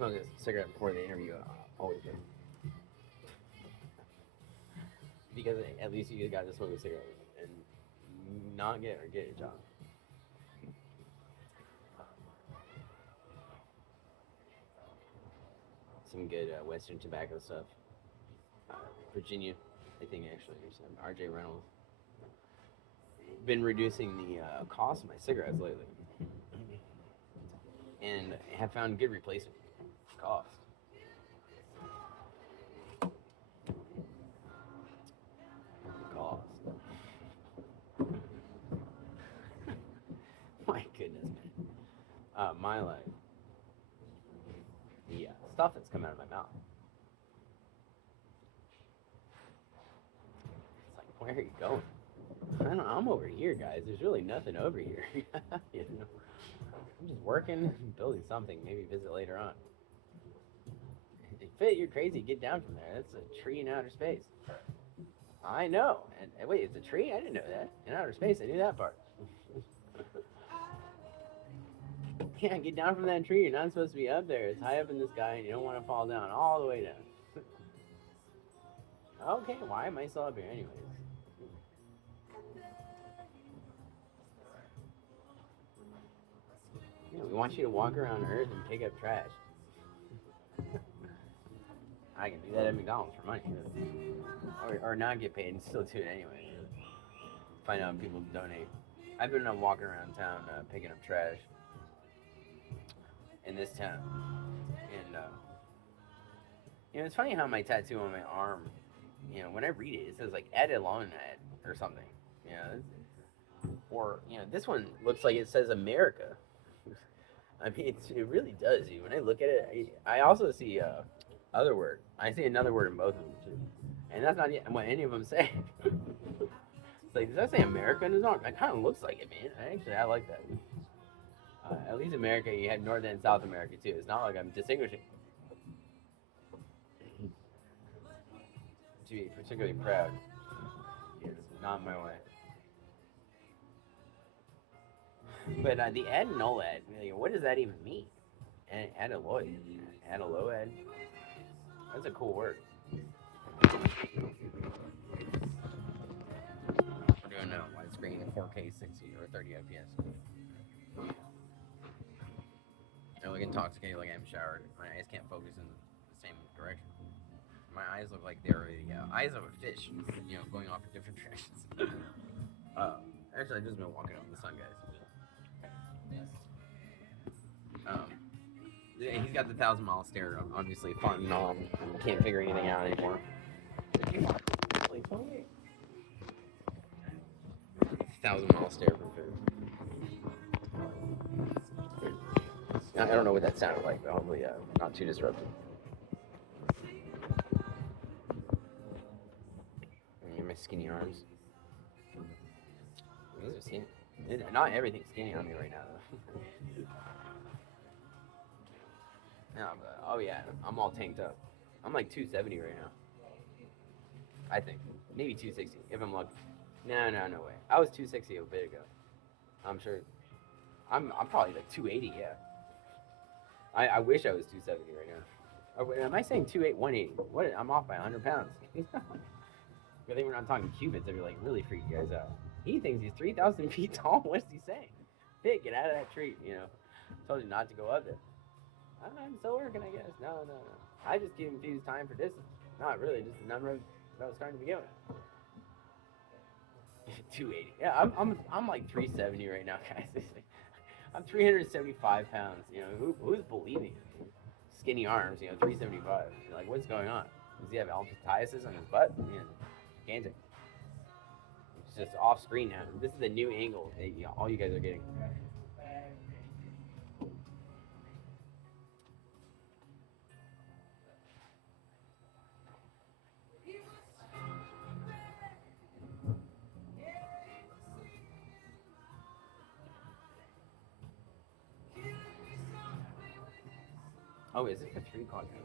smoke a cigarette before the interview. Always good. Because at least you got to smoke a cigarette and not get a job. Some good Western tobacco stuff. Uh, Virginia, I think actually, or some R.J. Reynolds. Been reducing the cost of my cigarettes lately, and have found good replacement cost. Cost. My goodness, man. My life. The stuff that's come out of my mouth. It's like, where are you going? I don't know, I'm over here, guys. There's really nothing over here. You know? I'm just working, building something. Maybe visit later on. Fit, you're crazy. Get down from there. That's a tree in outer space. I know. And wait, it's a tree? I didn't know that. In outer space, I knew that part. Yeah, get down from that tree. You're not supposed to be up there. It's high up in the sky, and you don't want to fall down all the way down. Okay, why am I still up here anyways? Yeah, we want you to walk around Earth and pick up trash. I can do that at McDonald's for money. Or not get paid and still do it anyway. Find out people donate. I've been walking around town picking up trash in this town. And, it's funny how my tattoo on my arm, when I read it, it says like add a loan ad or something. Or, this one looks like it says America. I mean, it really does. When I look at it, I also see other word. I see another word in both of them too, and that's not what any of them say. It's like, does that say America in his arm? It kind of looks like it, man. I like that. At least America, you had North and South America too. It's not like I'm distinguishing. To be particularly proud, it's not my way. But the ad null ad, what does that even mean? Adaloid. Adaloid. That's a cool word. We're doing a widescreen 4K 60 or 30 FPS. I look intoxicated like I'm showered. My eyes can't focus in the same direction. My eyes look like they're the eyes of a fish, going off in different directions. Actually, I've just been walking out in the sun, guys. Yeah, he's got the 1,000-mile stare. Obviously, fun nom. Can't figure anything out anymore. 1,000-mile stare for food. I don't know what that sounded like, but hopefully not too disruptive. My skinny arms. These are skinny. Not everything's skinny on me right now, though. No, but, oh yeah, I'm all tanked up. I'm like 270 right now. I think. Maybe 260, if I'm lucky. No way. I was 260 a bit ago. I'm sure. I'm probably like 280, yeah. I wish I was 270 right now. Oh, wait, am I saying 180? What? I'm off by 100 pounds. Good thing we're not talking cubits. I'd be like, really freak you guys out. He thinks he's 3,000 feet tall. What's he saying? Fit, get out of that tree. Told you not to go up there. I'm still working, I guess. No. I just confuse time for distance. Not really, just the number that I was starting to begin with. 280. Yeah, I'm like 370 right now, guys. I'm 375 pounds. Who's believing it? Skinny arms, 375. You're like, what's going on? Does he have elephantiasis on his butt? Gigantic. It's just off screen now. This is the new angle that all you guys are getting. Oh, is it a 3 o'clock game?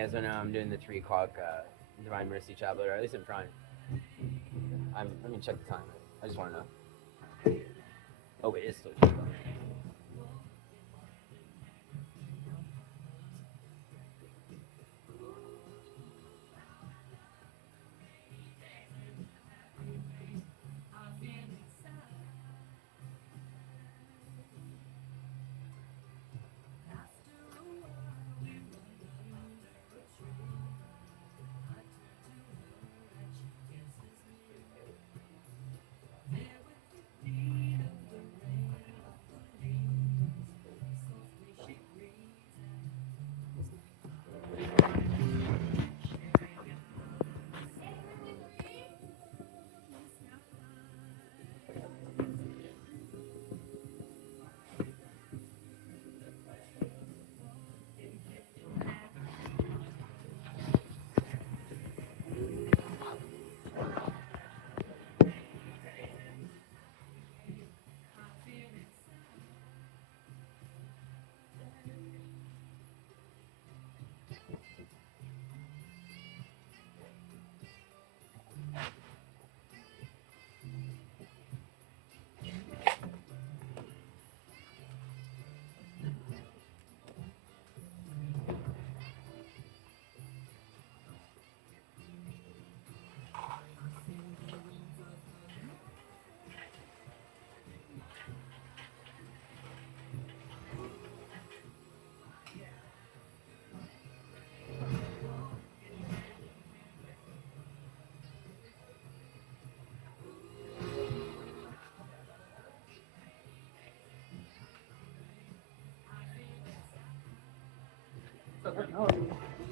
Yeah, so now I'm doing the 3 o'clock Divine Mercy Chaplet, or at least I'm trying. Let me check the time. I just want to know. Oh, it is still 2 o'clock.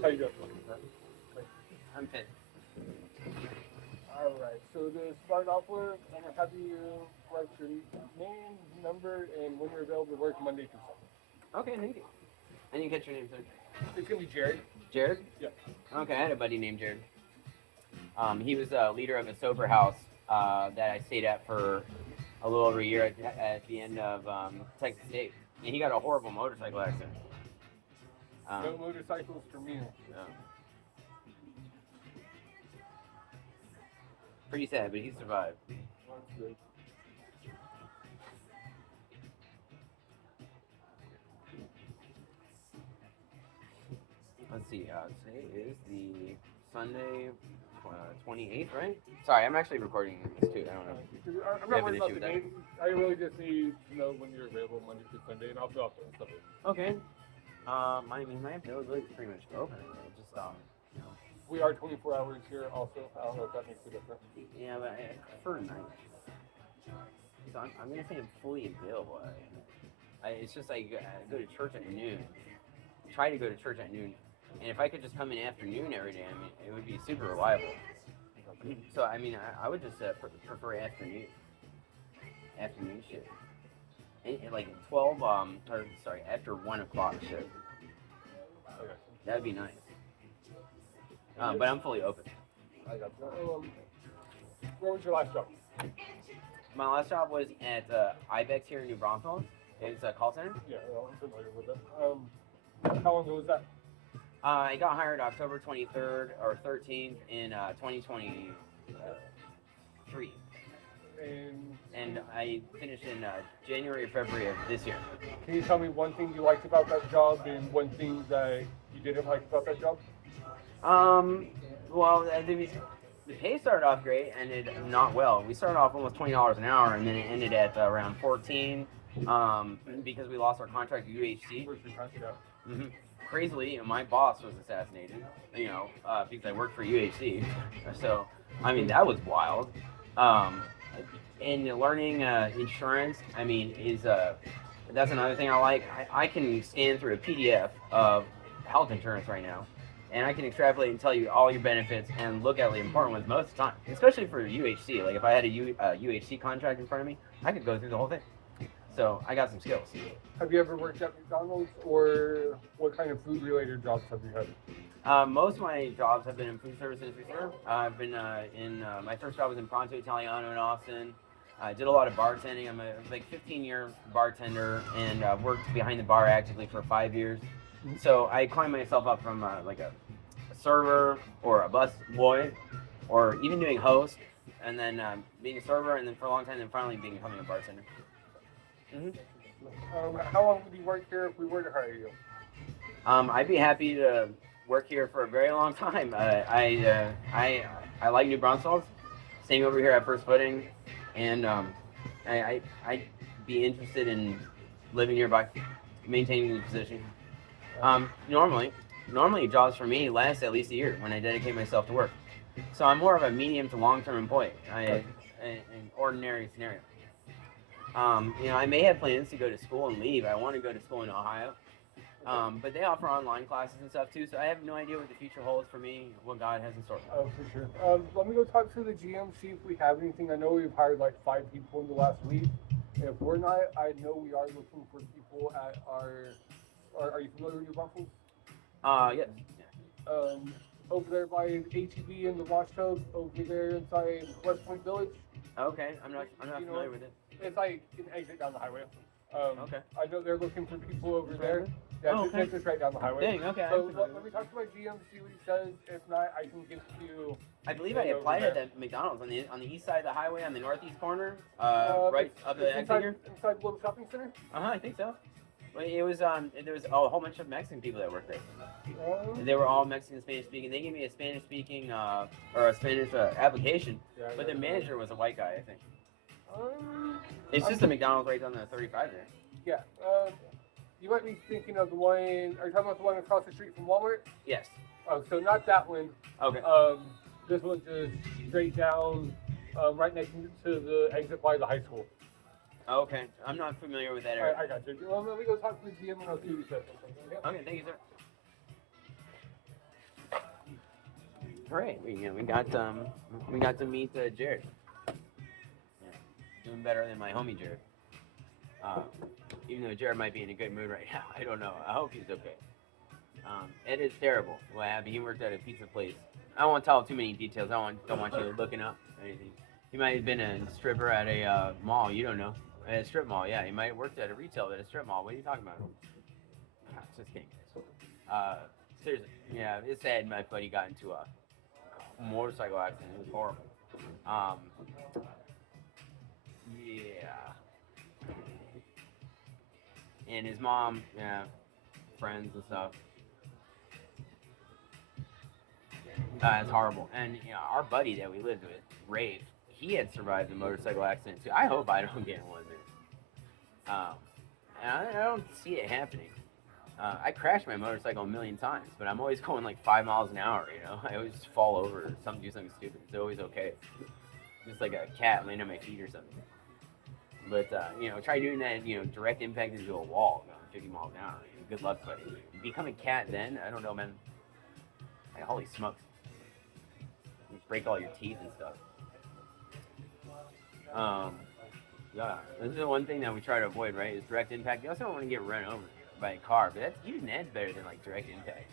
How you doing? I'm fit. Alright, so to start off with, I'm going to have you write your name, number, and when you're available to work Monday through Sunday. Okay, thank you. I didn't catch your name, sir. It's going to be Jared. Jared? Yeah. Okay, I had a buddy named Jared. He was a leader of a sober house that I stayed at for a little over a year at the end of Texas State. And he got a horrible motorcycle accident. No motorcycles for me. Yeah. Pretty sad, but he survived. That's good. Let's see, today is the Sunday 28th, right? Sorry, I'm actually recording this too. I don't know. I'm You not have an worried issue about with the that? name. I really just need to know when you're available Monday through Sunday, and I'll fill out the stuff. Okay. My availability is pretty much open. Just you know. We are 24 hours here also. I don't know if that makes a difference. Yeah, but I prefer night. So I'm gonna say I'm fully available. It's just like I go to church at noon. Try to go to church at noon, and if I could just come in afternoon every day, I mean, it would be super reliable. So I mean, I would just prefer afternoon shift. And like 12 after 1 o'clock shift. Okay. That'd be nice. But I'm fully open. I got you. Where was your last job? My last job was at Ibex here in New Braunfels. It's a call center. Yeah, I'm familiar with that. How long ago was that? I got hired October 23rd or 13th in 2023. And I finished in January or February of this year. Can you tell me one thing you liked about that job and one thing that you didn't like about that job? Well, the pay started off great, ended not well. We started off almost $20 an hour, and then it ended at around 14 because we lost our contract with UHC. Where's your contract? Mm-hmm. Crazily, my boss was assassinated, because I worked for UHC. So, I mean, that was wild. And learning insurance, I mean, that's another thing I like. I can scan through a PDF of health insurance right now, and I can extrapolate and tell you all your benefits and look at the important ones most of the time, especially for UHC. Like if I had a UHC contract in front of me, I could go through the whole thing. So I got some skills. Have you ever worked at McDonald's, or what kind of food-related jobs have you had? Most of my jobs have been in food service industry. I've been my first job was in Pronto Italiano in Austin. I did a lot of bartending. I'm a 15-year bartender and worked behind the bar actively for 5 years. So I climbed myself up from like a server or a bus boy, or even doing host, and then being a server, and then for a long time, then finally becoming a bartender. How long would you work here if we were to hire you? I'd be happy to work here for a very long time. I like New Braunfels, staying over here at First Footing, and I'd be interested in living nearby, maintaining the position. Normally jobs for me last at least a year when I dedicate myself to work. So I'm more of a medium to long-term employee. An ordinary scenario. I may have plans to go to school and leave. I want to go to school in Ohio. But they offer online classes and stuff too, so I have no idea what the future holds for me, what God has in store. Oh, for sure. Let me go talk to the GM, see if we have anything. I know we've hired like 5 people in the last week. If we're not, I know we are looking for people at our. Are you familiar with New Braunfels? Yes. Yeah. Over there by HEB and the wash tub, over there inside West Point Village. Okay, I'm not familiar with it. It's like an exit down the highway. Okay. I know they're looking for people over there. Yeah, okay. just right down the highway. Dang, okay. So let me talk to my GM, see what he says. If not, I can give you. I believe I applied at that McDonald's on the east side of the highway on the northeast corner, right up the exit here. Inside the little shopping center. I think so. Well, it was there was a whole bunch of Mexican people that worked there. They were all Mexican, Spanish speaking. They gave me a Spanish speaking or a Spanish application, but their manager was a white guy, I think. It's just a McDonald's right down the 35 there. Yeah. You might be thinking of the one. Are you talking about the one across the street from Walmart? Yes. Oh, so not that one. Okay. This one's just straight down, right next to the exit by the high school. Okay. I'm not familiar with that area. I got you. Well, let me go talk to the GM and I'll see what he says. Okay. Thank you, sir. All right. We got to meet Jared. Yeah. Doing better than my homie Jared. Even though Jared might be in a good mood right now, I don't know. I hope he's okay. It is terrible what happened. He worked at a pizza place. I won't tell too many details. I don't want you looking up anything. He might have been a stripper at a mall. You don't know. At a strip mall, yeah. He might have worked at a retail at a strip mall. What are you talking about? Just kidding. Seriously, yeah. It's sad my buddy got into a motorcycle accident. It was horrible. Yeah. And his mom, yeah, friends and stuff. It's horrible. And our buddy that we lived with, Rafe, he had survived a motorcycle accident too. I hope I don't get in one there. And I don't see it happening. I crashed my motorcycle a million times, but I'm always going like 5 miles an hour. I always just fall over or do something stupid. It's always okay. Just like a cat laying on my feet or something. But, try doing that, direct impact into a wall going 50 miles an hour. Good luck, buddy. Become a cat then? I don't know, man. Like, holy smokes. You break all your teeth and stuff. Yeah. This is the one thing that we try to avoid, right? Is direct impact. You also don't want to get run over by a car, but that's better than, like, direct impact.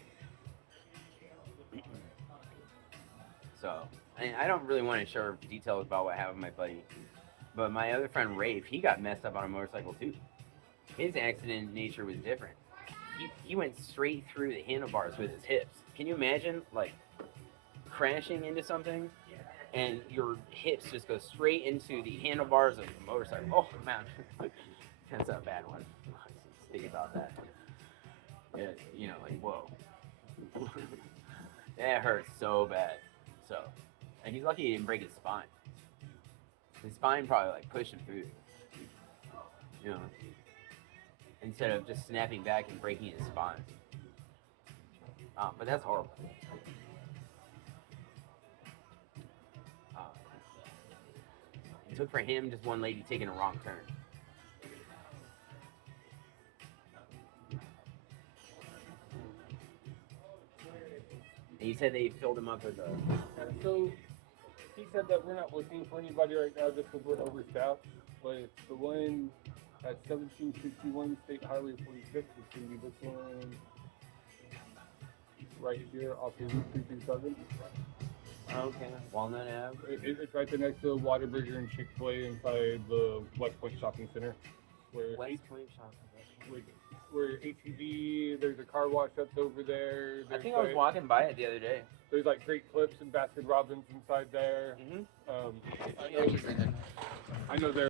So, I don't really want to share details about what happened with my buddy. But my other friend Rafe, he got messed up on a motorcycle too. His accident nature was different. He went straight through the handlebars with his hips. Can you imagine, like, crashing into something and your hips just go straight into the handlebars of the motorcycle? Oh, man. That's a bad one. Just think about that. Yeah, like, whoa. That hurts so bad. So, and he's lucky he didn't break his spine. His spine probably like pushed him through, instead of just snapping back and breaking his spine. But that's horrible. It took for him just one lady taking a wrong turn. And you said they filled him up with a. So he said that we're not looking for anybody right now just because we're overstaffed. But the one at 1761 State Highway 46 is going to be this one right here off of Route 327. Okay, Walnut Ave. It's right there next to Whataburger and Chick-fil-A inside the West Point Shopping Center. West Point Shopping Center. where HEB. There's a car wash that's over there. I think I was walking by it the other day. There's like Great Clips and Baskin Robbins inside there. Mm-hmm. I know there.